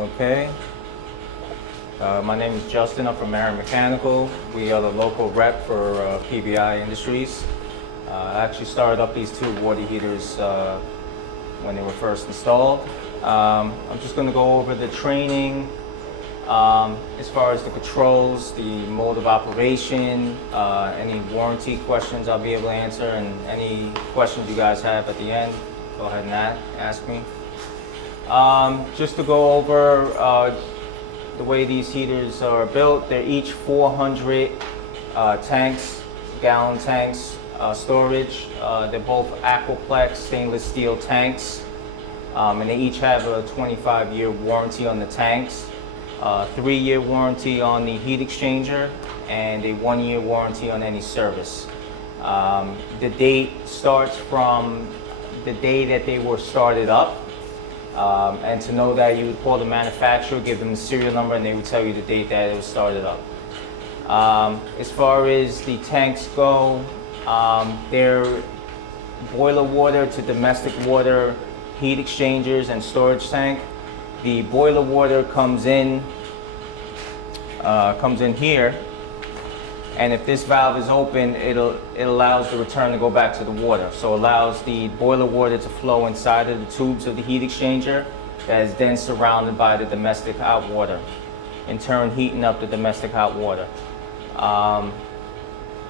Okay. My name is Justin. I'm from Marin Mechanical. We are the local rep for PBI Industries. I actually started up these two water heaters when they were first installed. I'm just going to go over the training as far as the controls, the mode of operation, any warranty questions I'll be able to answer, and any questions you guys have at the end, go ahead and ask me. Just to go over the way these heaters are built, they're each 400 tanks, gallon tanks, storage. They're both Aquaplex stainless steel tanks, and they each have a 25-year warranty on the tanks, 3-year warranty on the heat exchanger, and a 1-year warranty on any service. The date starts from the day that they were started up. And to know that, you would call the manufacturer, give them the serial number, and they would tell you the date that it was started up. As far as the tanks go, they're boiler water to domestic water heat exchangers and storage tank. The boiler water comes in here, and if this valve is open, it allows the return to go back to the water. So it allows the boiler water to flow inside of the tubes of the heat exchanger that is then surrounded by the domestic hot water, in turn heating up the domestic hot water.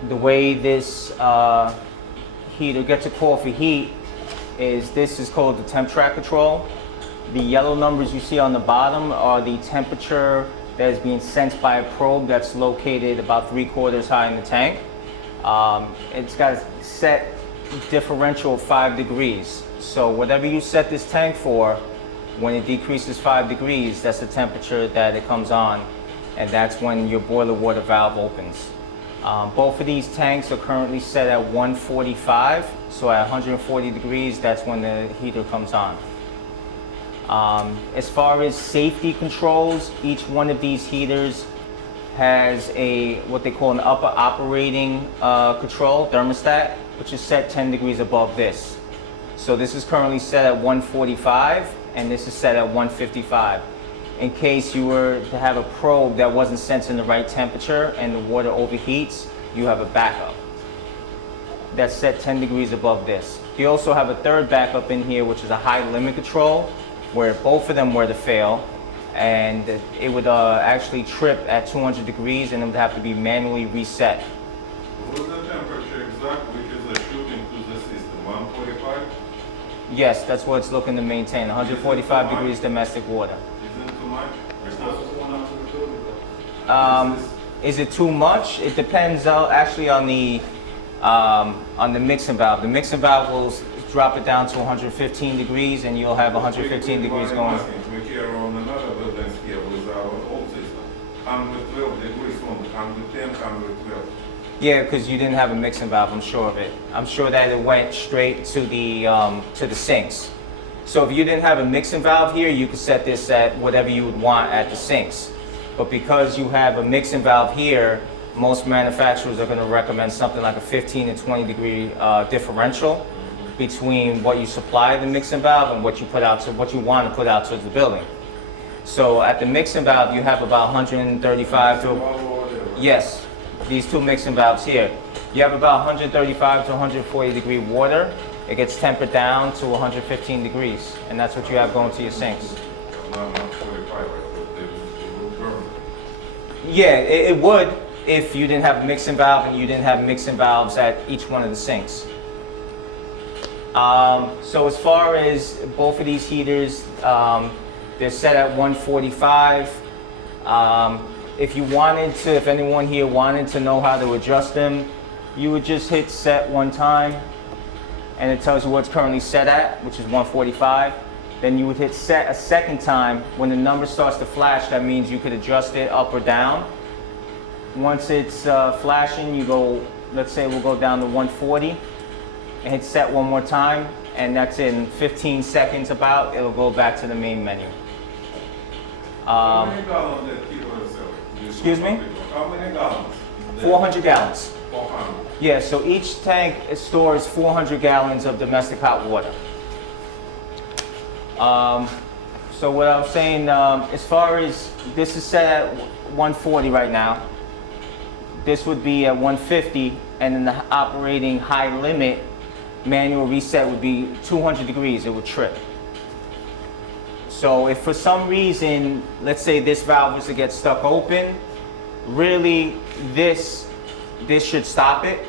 The way this heater gets a call for heat is this is called the temp track control. The yellow numbers you see on the bottom are the temperature that is being sensed by a probe that's located about 3/4 high in the tank. It's got a set differential of 5 degrees. So whatever you set this tank for, when it decreases 5 degrees, that's the temperature that it comes on, and that's when your boiler water valve opens. Both of these tanks are currently set at 145, so at 140 degrees, that's when the heater comes on. As far as safety controls, each one of these heaters has what they call an upper operating control thermostat, which is set 10 degrees above this. So this is currently set at 145, and this is set at 155. In case you were to have a probe that wasn't sensing the right temperature and the water overheats, you have a backup that's set 10 degrees above this. You also have a third backup in here, which is a high limit control, where both of them were to fail, and it would actually trip at 200 degrees, and it would have to be manually reset. What was the temperature exact, which is the shooting to the system, 145? Yes, that's what it's looking to maintain, 145 degrees domestic water. Isn't it too much? Is it too much? It depends actually on the mixing valve. The mixing valve will drop it down to 115 degrees, and you'll have 115 degrees going. We here on another buildings here with our old system, 112 degrees on 110, 112. Yeah, because you didn't have a mixing valve, I'm sure of it. I'm sure that it went straight to the sinks. So if you didn't have a mixing valve here, you could set this at whatever you would want at the sinks. But because you have a mixing valve here, most manufacturers are going to recommend something like a 15 to 20 degree differential between what you supply the mixing valve and what you put out to what you want to put out to the building. So at the mixing valve, you have about 135 to yes, these two mixing valves here. You have about 135 to 140 degree water. It gets tempered down to 115 degrees, and that's what you have going to your sinks. Yeah, it would if you didn't have a mixing valve and you didn't have mixing valves at each one of the sinks. So as far as both of these heaters, they're set at 145. If anyone here wanted to know how to adjust them, you would just hit set one time, and it tells you what it's currently set at, which is 145. Then you would hit set a second time. When the number starts to flash, that means you could adjust it up or down. Once it's flashing, you go, let's say we'll go down to 140, and hit set one more time, and that's in 15 seconds about, it'll go back to the main menu. How many gallons that heater is selling? Excuse me? How many gallons? 400 gallons. 400. Yeah, so each tank stores 400 gallons of domestic hot water. So what I'm saying, as far as this is set at 140 right now, this would be at 150, and then the operating high limit manual reset would be 200 degrees, it would trip. So if for some reason, let's say this valve was to get stuck open, really this should stop it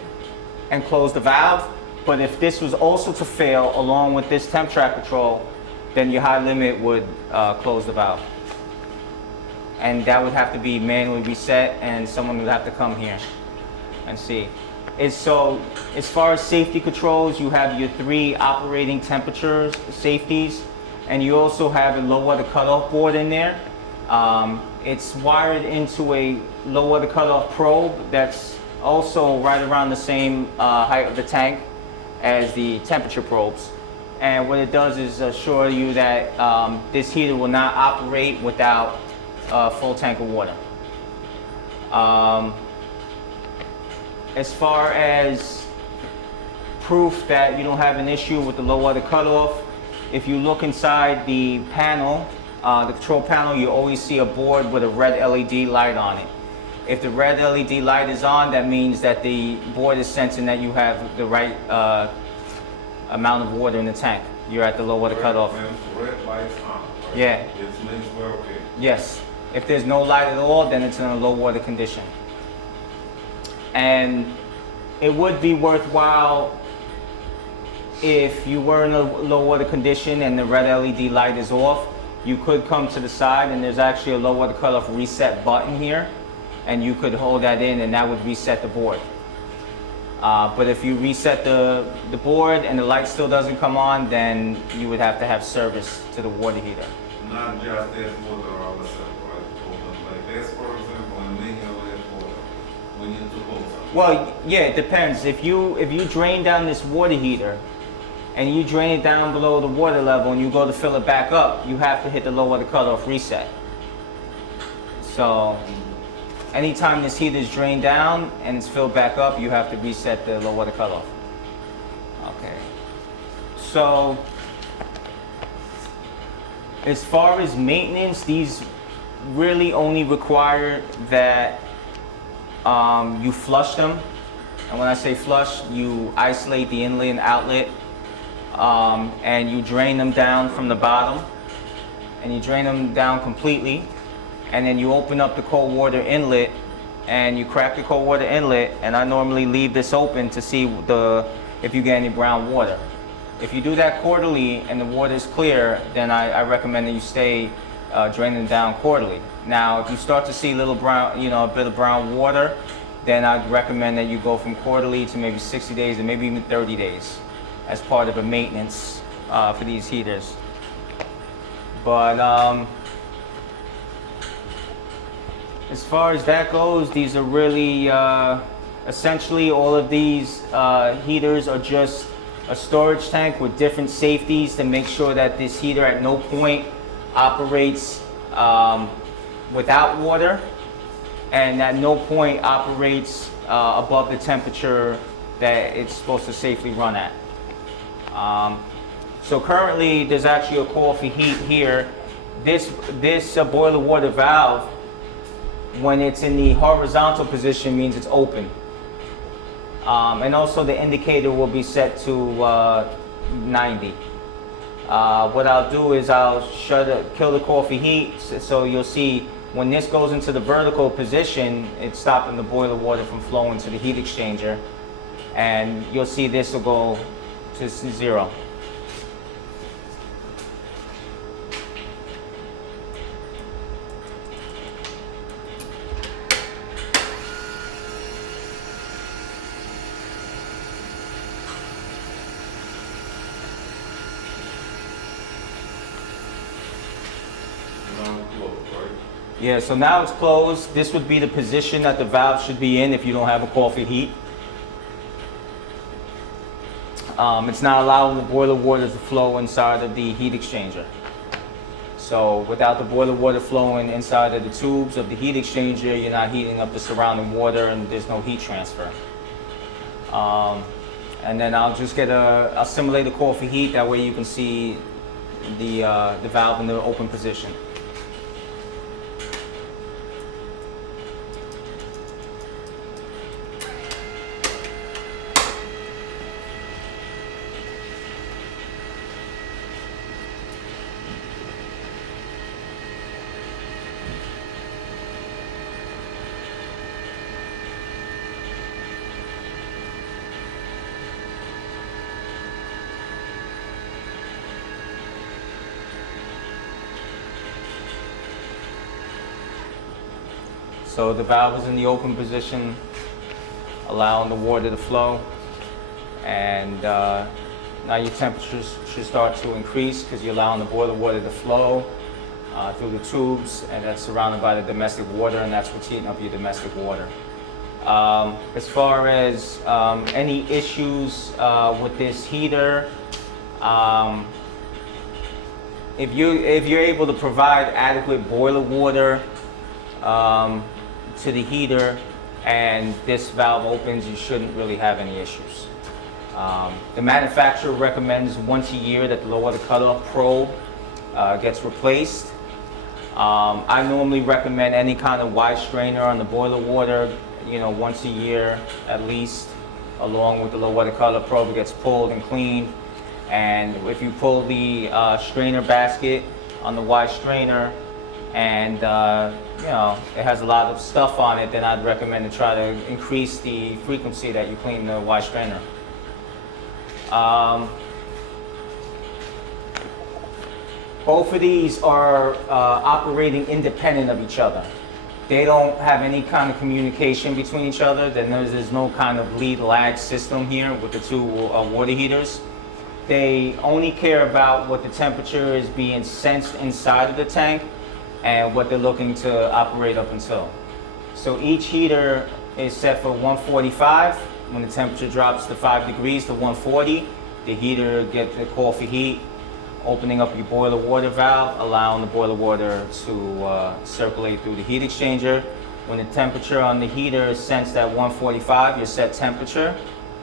and close the valve. But if this was also to fail along with this temp track control, then your high limit would close the valve. And that would have to be manually reset, and someone would have to come here and see. So as far as safety controls, you have your 3 operating temperatures, safeties, and you also have a low water cutoff board in there. It's wired into a low water cutoff probe that's also right around the same height of the tank as the temperature probes. And what it does is assure you that this heater will not operate without a full tank of water. As far as proof that you don't have an issue with the low water cutoff, if you look inside the panel, the control panel, you always see a board with a red LED light on it. If the red LED light is on, that means that the board is sensing that you have the right amount of water in the tank. You're at the low water cutoff. Red light's on. Right? Yeah. It means we're okay. Yes. If there's no light at all, then it's in a low water condition. And it would be worthwhile if you were in a low water condition and the red LED light is off, you could come to the side and there's actually a low water cutoff reset button here, and you could hold that in and that would reset the board. But if you reset the board and the light still doesn't come on, then you would have to have service to the water heater. Not just this water ourselves, right? Like this, for example, and manual water, we need to hold something. Well, yeah, it depends. If you drain down this water heater and you drain it down below the water level and you go to fill it back up, you have to hit the low water cutoff reset. So anytime this heater is drained down and it's filled back up, you have to reset the low water cutoff. Okay. So as far as maintenance, these really only require that you flush them. And when I say flush, you isolate the inlet and outlet, and you drain them down from the bottom, and you drain them down completely, and then you open up the cold water inlet and you crack the cold water inlet, and I normally leave this open to see if you get any brown water. If you do that quarterly and the water is clear, then I recommend that you stay draining down quarterly. Now, if you start to see little brown, a bit of brown water, then I'd recommend that you go from quarterly to maybe 60 days and maybe even 30 days as part of a maintenance for these heaters. But as far as that goes, these are really, essentially all of these heaters are just a storage tank with different safeties to make sure that this heater at no point operates without water, and at no point operates above the temperature that it's supposed to safely run at. So currently there's actually a call for heat here. This boiler water valve, when it's in the horizontal position, means it's open. And also the indicator will be set to 90. What I'll do is I'll kill the coffee heat, so you'll see when this goes into the vertical position, it's stopping the boiler water from flowing to the heat exchanger, and you'll see this will go to 0. Yeah, so now it's closed. This would be the position that the valve should be in if you don't have a coffee heat. It's not allowing the boiler water to flow inside of the heat exchanger. So without the boiler water flowing inside of the tubes of the heat exchanger, you're not heating up the surrounding water and there's no heat transfer. And then I'll just I'll simulate the coffee heat. That way you can see the valve in the open position. So the valve is in the open position, allowing the water to flow, and now your temperatures should start to increase because you're allowing the boiler water to flow through the tubes, and that's surrounded by the domestic water, and that's what's heating up your domestic water. As far as any issues with this heater, if you're able to provide adequate boiler water to the heater and this valve opens, you shouldn't really have any issues. The manufacturer recommends once a year that the low water cutoff probe gets replaced. I normally recommend any kind of wide strainer on the boiler water, once a year at least, along with the low water cutoff probe. It gets pulled and cleaned, and if you pull the strainer basket on the wide strainer and it has a lot of stuff on it, then I'd recommend to try to increase the frequency that you clean the wide strainer. Both of these are operating independent of each other. They don't have any kind of communication between each other. Then there's no kind of lead lag system here with the two water heaters. They only care about what the temperature is being sensed inside of the tank and what they're looking to operate up until. So each heater is set for 145. When the temperature drops to 5 degrees to 140, the heater gets a call for heat, opening up your boiler water valve, allowing the boiler water to circulate through the heat exchanger. When the temperature on the heater is sensed at 145, your set temperature,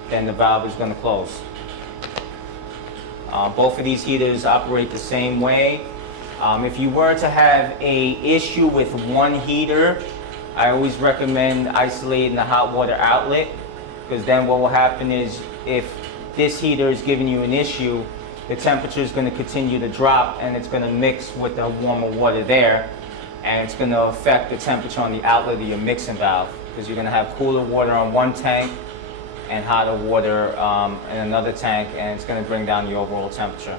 then the valve is going to close. Both of these heaters operate the same way. If you were to have an issue with one heater, I always recommend isolating the hot water outlet, because then what will happen is if this heater is giving you an issue, the temperature is going to continue to drop and it's going to mix with the warmer water there, and it's going to affect the temperature on the outlet of your mixing valve, because you're going to have cooler water on one tank and hotter water in another tank, and it's going to bring down the overall temperature.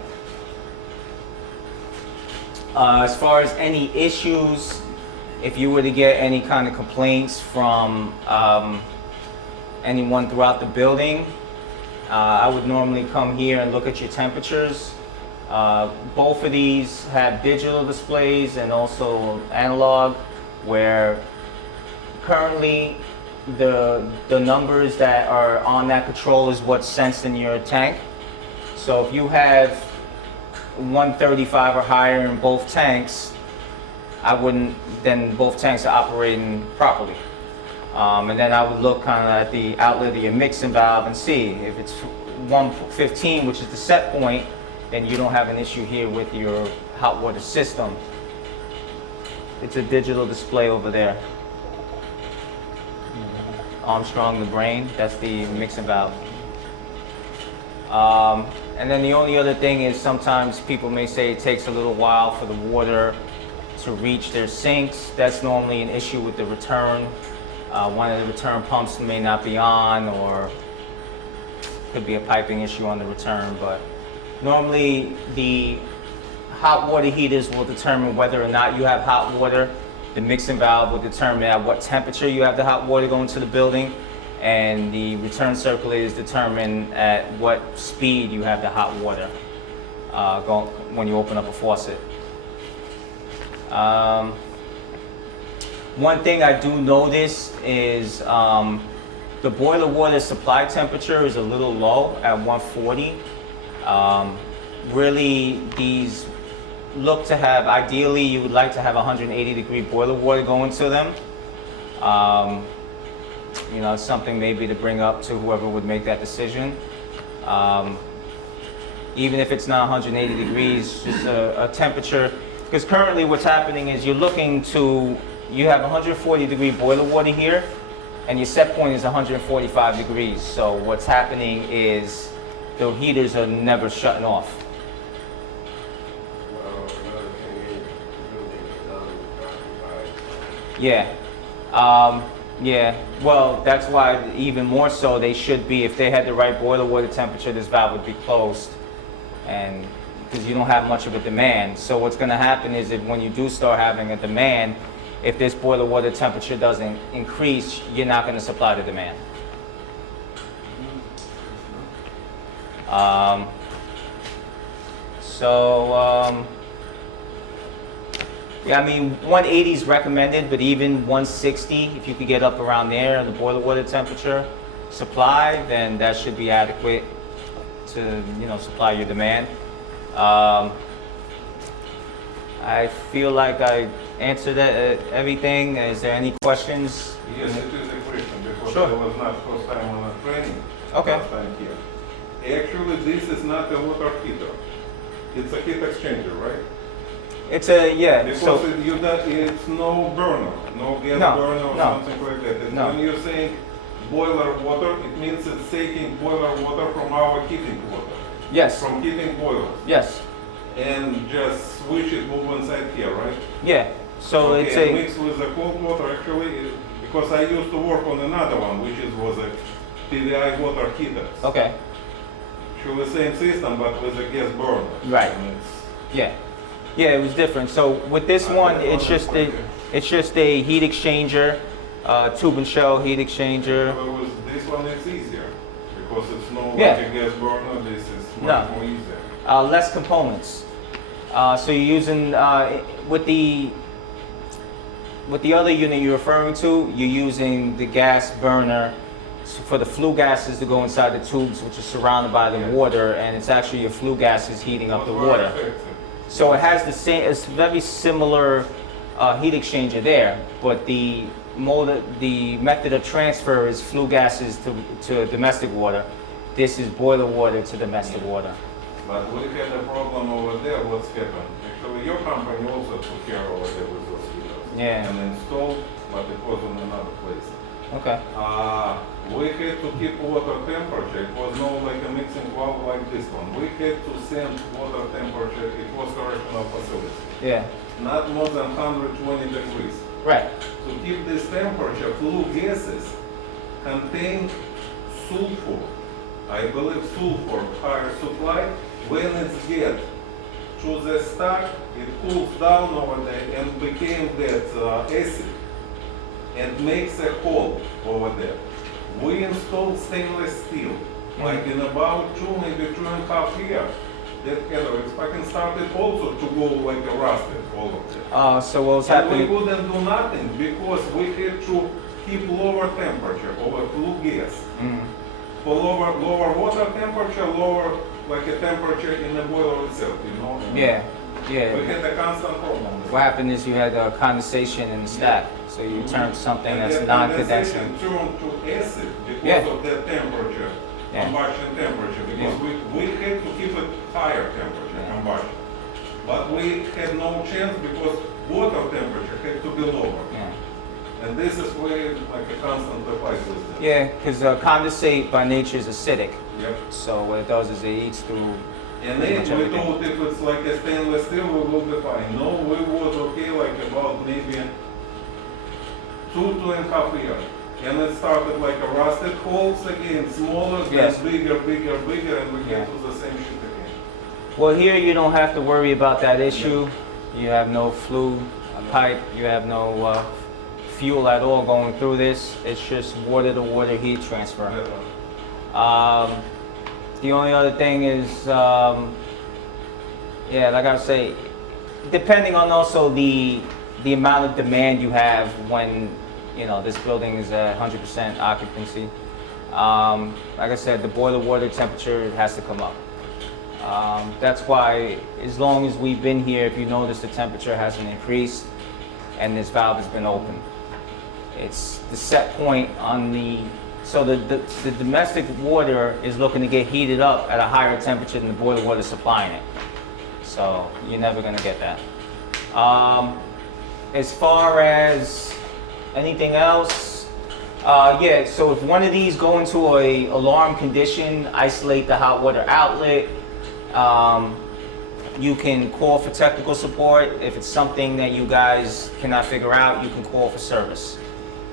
As far as any issues, if you were to get any kind of complaints from anyone throughout the building, I would normally come here and look at your temperatures. Both of these have digital displays and also analog, where currently the numbers that are on that control is what's sensed in your tank. So if you have 135 or higher in both tanks, then both tanks are operating properly. And then I would look kind of at the outlet of your mixing valve and see if it's 115, which is the set point, then you don't have an issue here with your hot water system. It's a digital display over there. Armstrong, the brain, that's the mixing valve. And then the only other thing is sometimes people may say it takes a little while for the water to reach their sinks. That's normally an issue with the return. One of the return pumps may not be on, or could be a piping issue on the return. But normally the hot water heaters will determine whether or not you have hot water. The mixing valve will determine at what temperature you have the hot water going to the building, and the return circulators determine at what speed you have the hot water going when you open up a faucet. One thing I do notice is the boiler water supply temperature is a little low at 140. Really, these look to have, ideally you would like to have 180 degree boiler water going to them. Something maybe to bring up to whoever would make that decision. even if it's not 180 degrees, just a temperature. Because currently what's happening is you have 140 degree boiler water here, and your set point is 145 degrees. So what's happening is the heaters are never shutting off. Well, another thing is, the building is unoccupied. Yeah. Yeah. Well, that's why even more so they should be, if they had the right boiler water temperature, this valve would be closed. And because you don't have much of a demand. So what's going to happen is that when you do start having a demand, if this boiler water temperature doesn't increase, you're not going to supply the demand. Yeah, I mean, 180 is recommended, but even 160, if you could get up around there, the boiler water temperature supply, then that should be adequate to, supply your demand. I feel like I answered everything. Is there any questions? Yes, it is a question because Sure. I was not first time on a training. Okay. Last time here. Actually, this is not a water heater. It's a heat exchanger, right? It's yeah. Because So it's no burner, no gas No, burner or no. something like that. No. When you're saying boiler water, it means it's taking boiler water from our heating water, yes, from heating boilers, yes, and just switch it, move inside here, right? yeah. So Okay, it's and a mix with the cold water actually, because I used to work on another one, which was a PVI water heater. okay. Actually the same system, but with a gas burner. Right. And it's- Yeah, yeah. It was different. So with this one, it's just a heat exchanger, tube and shell heat exchanger. Well, with this one it's easier because it's no Yeah. like a gas burner. This is No. much more easier. Less components. So you're using with the other unit you're referring to, you're using the gas burner for the flue gases to go inside the tubes, which is surrounded by the Yeah. water, and it's actually your flue gases heating up the Very water. effective. So it has the same, it's very similar heat exchanger there, but the method of transfer is flue gases to domestic water. This is boiler water to domestic water. But we had a problem over there. What's happened? Actually, your company also took care over there with those heaters. Yeah. And installed, but it was in another place. Okay. We had to keep water temperature. It was no like a mixing valve like this one. We had to send water temperature. It was correctional facility. Yeah. Not more than 120 degrees. Right. To keep this temperature, flue gases contain sulfur. I believe sulfur higher supply. When it's get to the stack, it cools down over there and became that acid and makes a hole over there. We installed stainless steel, like in about maybe 2.5 years. That header is fucking started also to go like a rusted, all of it. So what was And we happening? couldn't do nothing because we had to keep lower temperature over flue gas. Mm. For lower water temperature, lower like a temperature in the boiler itself, Yeah. We Yeah. had a constant problem. What happened is you had condensation in the stack, so you turned something And that's that non-condensing. condensation turned to acid because Yeah. of that temperature, Yeah. combustion temperature, because we had to keep it higher temperature, Yeah. combustion. But we had no chance because water temperature had to be lower. Yeah. And this is where like a constant fight with that. Yeah, because condensate by nature is acidic. Yep. So what it does is it eats through. And pretty then much we everything. thought if it's like a stainless steel, we will be fine. No, we was okay like about maybe 2.5 years. And it started like a rusted holes again, smaller, Yes. then bigger, and we Yeah. get to the same shit again. Well, here you don't have to worry about that issue. You have no flue pipe. You have no fuel at all going through this. It's just water to water heat transfer. The only other thing is, yeah, like I was saying, depending on also the amount of demand you have when this building is at 100% occupancy. Like I said, the boiler water temperature has to come up. That's why, as long as we've been here, if you notice, the temperature hasn't increased, and this valve has been open. It's the set point on the So the domestic water is looking to get heated up at a higher temperature than the boiler water supplying it. So you're never gonna get that. As far as anything else, yeah, so if one of these go into a alarm condition, isolate the hot water outlet. You can call for technical support. If it's something that you guys cannot figure out, you can call for service.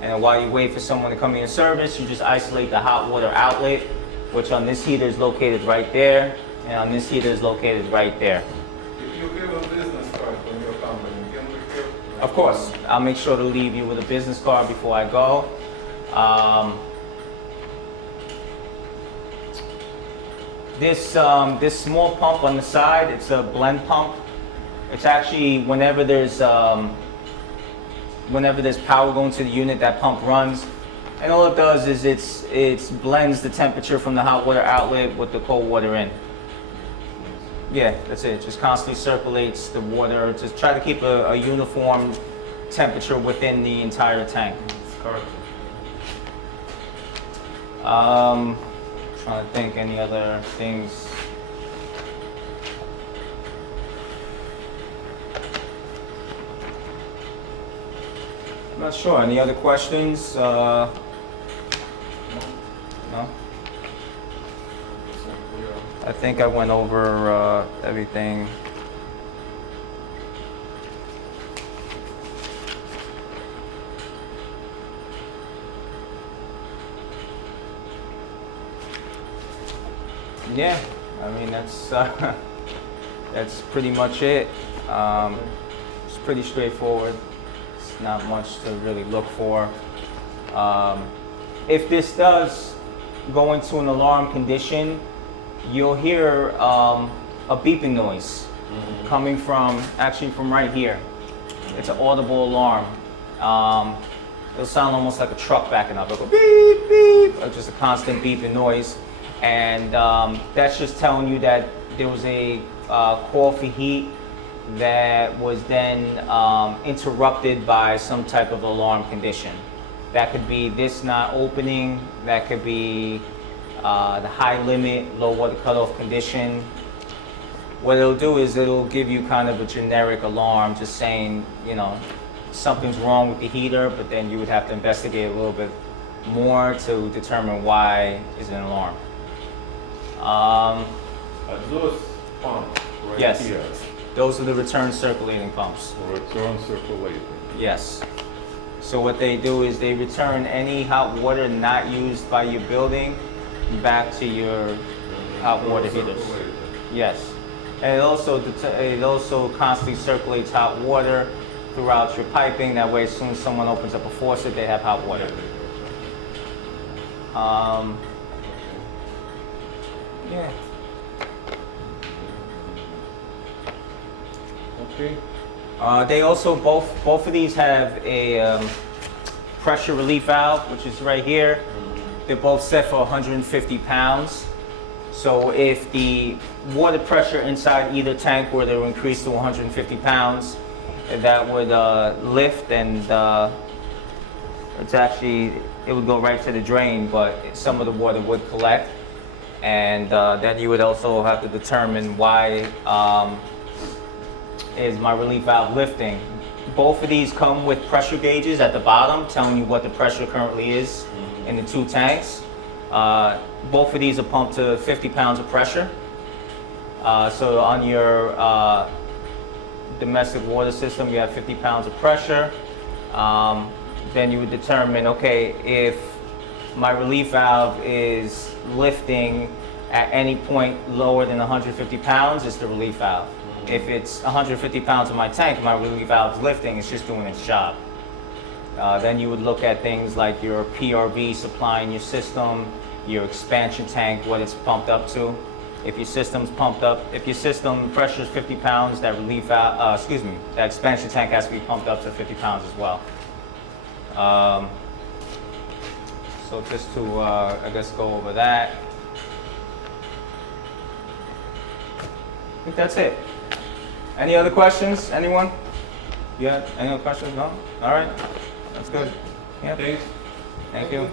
And while you wait for someone to come in service, you just isolate the hot water outlet, which on this heater is located right there, and on this heater is located right there. If you have a business card from your company, can we have? Of course, I'll make sure to leave you with a business card before I go. This small pump on the side, it's a blend pump. It's actually whenever there's power going to the unit, that pump runs, and all it does is it blends the temperature from the hot water outlet with the cold water in. Yeah, that's it. It just constantly circulates the water to try to keep a uniform temperature within the entire tank. Trying to think any other things. I'm not sure. Any other questions? No? I think I went over everything. Yeah, I mean that's pretty much it. It's pretty straightforward. It's not much to really look for. If this does go into an alarm condition, you'll hear a beeping noise coming from right here. It's an audible alarm. It'll sound almost like a truck backing up. It'll go beep beep, or just a constant beeping noise. And that's just telling you that there was a call for heat that was then interrupted by some type of alarm condition. That could be this not opening, that could be the high limit, low water cutoff condition. What it'll do is it'll give you kind of a generic alarm just saying, you know, something's wrong with the heater, but then you would have to investigate a little bit more to determine why is an alarm. Those pumps right Yes. here, Those are the return circulating pumps. return circulating. Yes. So what they do is they return any hot water not used by your building back to your hot water heaters. Yes. And it also constantly circulates hot water throughout your piping. That way, as soon as someone opens up a faucet, they have hot water. Yeah. Okay. They also both of these have a pressure relief valve, which is right here. They're both set for 150 pounds. So if the water pressure inside either tank were to increase to 150 pounds, that would lift, and it would go right to the drain, but some of the water would collect. And then you would also have to determine why is my relief valve lifting. Both of these come with pressure gauges at the bottom telling you what the pressure currently is in the two tanks. Both of these are pumped to 50 pounds of pressure. So on your domestic water system, you have 50 pounds of pressure. Then you would determine, okay, if my relief valve is lifting at any point lower than 150 pounds, it's the relief valve. If it's 150 pounds in my tank, my relief valve is lifting, it's just doing its job. Then you would look at things like your PRV supplying your system, your expansion tank, what it's pumped up to. If your system's pumped up, if your system pressure is 50 pounds, that relief valve, that expansion tank has to be pumped up to 50 pounds as well. So just to, I guess, go over that. I think that's it. Any other questions? Anyone? Yeah, any other questions? No? All right. That's good. Yeah. Thanks. Thank you.